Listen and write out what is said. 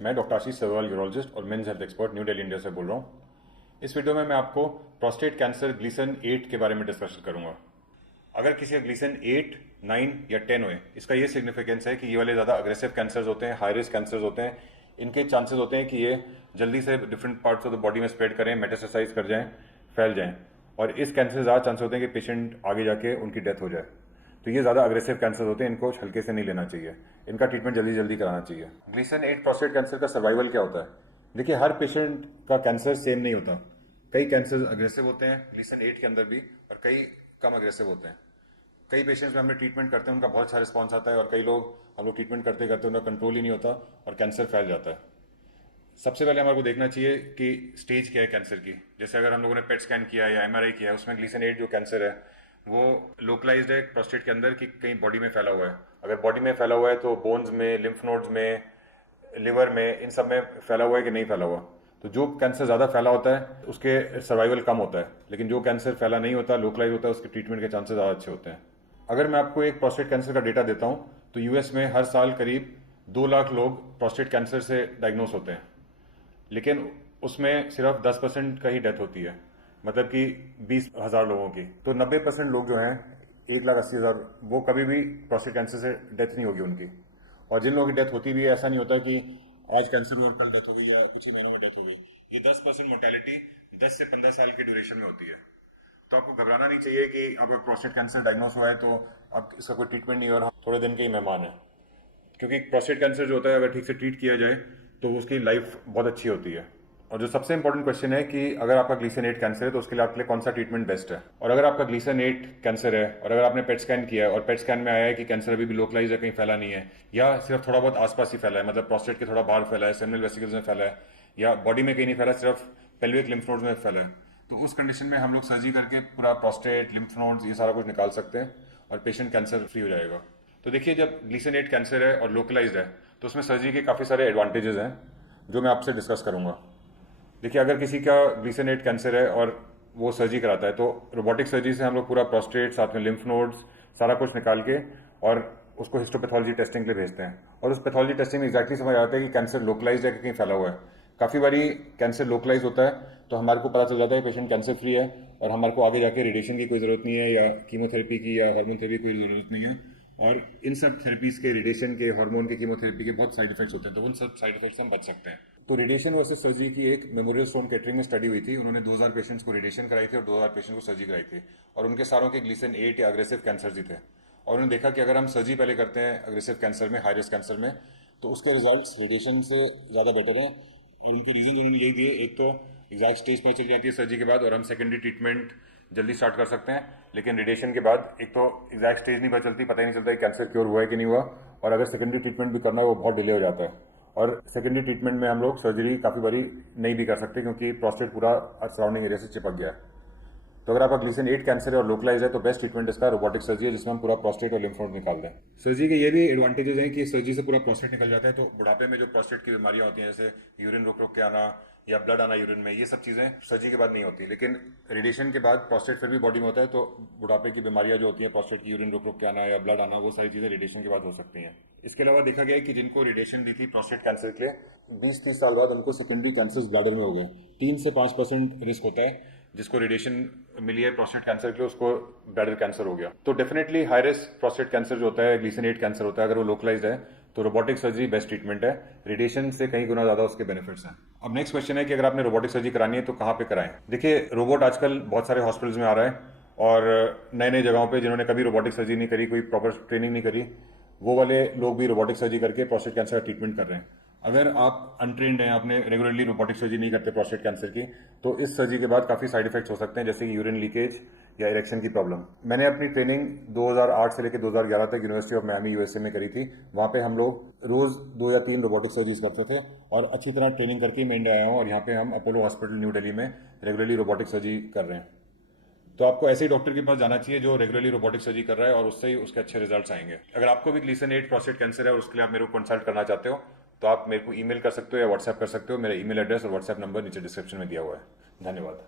मैं doctor Ashish Sarowal, urologist और men's health expert, New Delhi, India से बोल रहा हूँ। इस वीडियो में मैं आपको प्रोस्टेट कैंसर ग्लीसन 8 के बारे में डिस्कशन करूंगा। अगर किसी का ग्लीसन 8, 9 या 10 हुए, इसका ये सिग्निफिकेंस है कि ये वाले ज़्यादा अग्रेसिव कैंसर्स होते हैं, हाई रिस्क कैंसर्स होते हैं। इनके चांसेस होते हैं कि ये जल्दी से different parts of the body में स्प्रेड करें, मेटास्टेसाइज कर जाएं, फैल जाएं, और इस कैंसर से ज़्यादा चांस होते हैं कि पेशेंट आगे जाके उनकी डेथ हो जाए। तो ये ज़्यादा अग्रेसिव कैंसर होते हैं, इनको हल्के से नहीं लेना चाहिए, इनका ट्रीटमेंट जल्दी जल्दी कराना चाहिए। ग्लीसन 8 प्रोस्टेट कैंसर का सर्वाइवल क्या होता है? देखिए, हर पेशेंट का कैंसर सेम नहीं होता। कई कैंसर अग्रेसिव होते हैं ग्लीसन 8 के अंदर भी, और कई कम अग्रेसिव होते हैं। कई पेशेंट्स में हम लोग ट्रीटमेंट करते हैं, उनका बहुत अच्छा रिस्पॉन्स आता है, और कई लोग हम लोग ट्रीटमेंट करते करते उनका कंट्रोल ही नहीं होता और कैंसर फैल जाता है। सबसे पहले हमारे को देखना चाहिए कि स्टेज क्या है कैंसर की। जैसे अगर हम लोगों ने पेट स्कैन किया या एमआरआई किया है, उसमें ग्लीसन 8 जो कैंसर है वो लोकलाइज्ड है प्रोस्टेट के अंदर, कि कहीं बॉडी में फैला हुआ है। अगर बॉडी में फैला हुआ है तो बोन्स में, लिम्फ नोड्स में, लिवर में, इन सब में फैला हुआ है कि नहीं फैला हुआ। तो जो कैंसर ज़्यादा फैला होता है उसके सर्वाइवल कम होता है, लेकिन जो कैंसर फैला नहीं होता, लोकलाइज होता है, उसके ट्रीटमेंट के चांसेस ज़्यादा अच्छे होते हैं। अगर मैं आपको एक प्रोस्टेट कैंसर का डेटा देता हूँ, तो यूएस में हर साल करीब 2 लाख लोग प्रोस्टेट कैंसर से डायग्नोस होते हैं, लेकिन उसमें सिर्फ 10% का ही डेथ होती है, मतलब कि 20,000 लोगों की। तो 90% लोग जो हैं, 1,80,000, वो कभी भी प्रोस्टेट कैंसर से डेथ नहीं होगी उनकी। और जिन लोगों की डेथ होती भी है, ऐसा नहीं होता कि आज कैंसर में और कल डेथ हो गई या कुछ ही महीनों में डेथ हो गई। ये 10% मोर्टेलिटी 10 से 15 साल के ड्यूरेशन में होती है। तो आपको घबराना नहीं चाहिए कि आपका प्रोस्टेट कैंसर डायग्नोस हुआ है तो अब इसका कोई ट्रीटमेंट नहीं, और थोड़े दिन के ही मेहमान है। क्योंकि प्रोस्टेट कैंसर जो होता है, अगर ठीक से ट्रीट किया जाए तो उसकी लाइफ बहुत अच्छी होती है। और जो सबसे इंपॉर्टेंट क्वेश्चन है कि अगर आपका ग्लीसन 8 कैंसर है तो उसके लिए आपके लिए कौन सा ट्रीटमेंट बेस्ट है। और अगर आपका ग्लीसन 8 कैंसर है और अगर आपने पेट स्कैन किया है और पेट स्कैन में आया है कि कैंसर अभी भी लोकलाइज है, कहीं फैला नहीं है, या सिर्फ थोड़ा बहुत आसपास ही फैला है, मतलब प्रोस्टेट के थोड़ा बाहर फैला है, सेमिनल वेसिकल्स में फैला है, या बॉडी में कहीं नहीं फैला, सिर्फ पेल्विक लिम्फ नोड्स में फैला है, तो उस कंडीशन में हम लोग सर्जरी करके पूरा प्रोस्टेट, लिम्फ नोड्स, ये सारा कुछ निकाल सकते हैं और पेशेंट कैंसर फ्री हो जाएगा। तो देखिए, जब ग्लीसन 8 कैंसर है और लोकलाइज्ड है तो उसमें सर्जरी के काफ़ी सारे एडवांटेजेस हैं जो मैं आपसे डिस्कस करूंगा। देखिए, अगर किसी का ग्लीसन 8 कैंसर है और वो सर्जरी कराता है तो रोबोटिक सर्जरी से हम लोग पूरा प्रोस्टेट, साथ में लिम्फ नोड्स, सारा कुछ निकाल के और उसको हिस्टोपैथोलॉजी टेस्टिंग के लिए भेजते हैं। और उस पैथोलॉजी टेस्टिंग में एग्जैक्टली समझ आता है कि कैंसर लोकलाइज है कि कहीं फैला हुआ है। काफ़ी बारी कैंसर लोकलाइज होता है तो हमारे को पता चल जाता है पेशेंट कैंसर फ्री है, और हमारे को आगे जाके रेडिएशन की कोई ज़रूरत नहीं है, या कीमोथेरेपी की या हार्मोन थेरेपी की कोई ज़रूरत नहीं है। और इन सब थेरेपीज के, रेडिएशन के, हार्मोन के, कीमोथेरेपी के बहुत साइड इफेक्ट्स होते हैं, तो उन सब साइड इफेक्ट्स से हम बच सकते हैं। तो रेडिएशन वर्सेस सर्जरी की एक मेमोरियल स्लोन केटरिंग में स्टडी हुई थी। उन्होंने 2,000 पेशेंट्स को रेडिएशन कराई थी और 2,000 पेशेंट को सर्जरी कराई थी, और उनके सारों के ग्लीसन 8 या अग्रेसिव कैंसर ही थे। और उन्होंने देखा कि अगर हम सर्जरी पहले करते हैं अग्रेसिव कैंसर में, हाई रिस्क कैंसर में, तो उसके रिजल्ट्स रेडिएशन से ज़्यादा बेटर हैं। और उनके रीजन उन्होंने यही दिए, एक तो एग्जैक्ट स्टेज पर चल जाती है सर्जरी के बाद और हम सेकेंडरी ट्रीटमेंट जल्दी स्टार्ट कर सकते हैं, लेकिन रेडिएशन के बाद एक तो एग्जैक्ट स्टेज नहीं पता चलती, पता ही नहीं चलता कि कैंसर क्योर हुआ है कि नहीं हुआ, और अगर सेकेंडरी ट्रीटमेंट भी करना है वो बहुत डिले हो जाता है। और सेकेंडरी ट्रीटमेंट में हम लोग सर्जरी काफ़ी बारी नहीं भी कर सकते क्योंकि प्रोस्टेट पूरा सराउंडिंग एरिया से चिपक गया है। तो अगर आपका ग्लीसन 8 कैंसर है और लोकलाइज है तो बेस्ट ट्रीटमेंट इसका रोबोटिक सर्जरी है, जिसमें हम पूरा प्रोस्टेट और लिम्फ नोड निकाल दें। सर्जरी के ये भी एडवांटेजेस हैं कि सर्जरी से पूरा प्रोस्टेट निकल जाता है, तो बुढ़ापे में जो प्रोस्टेट की बीमारियां होती हैं, जैसे यूरिन रोक रोक के आना या ब्लड आना यूरिन में, ये सब चीज़ें सर्जरी के बाद नहीं होती। लेकिन रेडिएशन के बाद प्रोस्टेट फिर भी बॉडी में होता है, तो बुढ़ापे की बीमारियां जो होती हैं, प्रोस्टेट की यूरिन रोक रोक के आना या ब्लड आना, वो सारी चीज़ें रेडिएशन के बाद हो सकती हैं। इसके अलावा देखा गया है कि जिनको रेडिएशन दी थी प्रोस्टेट कैंसर के लिए, 20-30 साल बाद उनको सेकेंडरी कैंसर ब्लैडर में हो गए। 3 से 5% रिस्क होता है जिसको रेडिएशन मिली है प्रोस्टेट कैंसर के लिए, उसको ब्लैडर कैंसर हो गया। तो definitely high risk prostate cancer जो होता है, ग्लीसन 8 कैंसर होता है, अगर वो लोकलाइज्ड है तो रोबोटिक सर्जरी बेस्ट ट्रीटमेंट है। रेडिएशन से कई गुना ज्यादा उसके बेनिफिट्स हैं। अब नेक्स्ट क्वेश्चन है कि अगर आपने रोबोटिक सर्जरी करानी है तो कहाँ पे कराएं। देखिए, रोबोट आजकल बहुत सारे हॉस्पिटल्स में आ रहा है, और नए नए जगहों पे जिन्होंने कभी रोबोटिक सर्जरी नहीं करी, कोई प्रॉपर ट्रेनिंग नहीं करी, वो वाले लोग भी रोबोटिक सर्जरी करके प्रोस्टेट कैंसर का ट्रीटमेंट कर रहे हैं। अगर आप अनट्रेंड हैं, आपने रेगुलरली रोबोटिक सर्जरी नहीं करते प्रोस्टेट कैंसर की, तो इस सर्जरी के बाद काफ़ी साइड इफेक्ट्स हो सकते हैं, जैसे कि यूरिन लीकेज या इरेक्शन की प्रॉब्लम। मैंने अपनी ट्रेनिंग 2008 से लेकर 2011 तक यूनिवर्सिटी ऑफ मियामी यूएसए में करी थी। वहाँ पे हम लोग रोज़ 2 या 3 रोबोटिक सर्जरीज करते थे, और अच्छी तरह ट्रेनिंग करके मैं इंडिया आया हूँ, और यहाँ पे हम अपोलो हॉस्पिटल न्यू दिल्ली में रेगुलरली रोबोटिक सर्जरी कर रहे हैं। तो आपको ऐसे ही डॉक्टर के पास जाना चाहिए जो रेगुलरली रोबोटिक सर्जरी कर रहा है, और उससे ही उसके अच्छे रिजल्ट्स आएंगे। अगर आपको भी ग्लीसन 8 प्रोस्टेट कैंसर है और उसके लिए आप मेरे को कंसल्ट करना चाहते हो, तो आप मेरे को ईमेल कर सकते हो या व्हाट्सएप कर सकते हो। मेरा ईमेल एड्रेस और व्हाट्सएप नंबर नीचे डिस्क्रिप्शन में दिया हुआ है। धन्यवाद।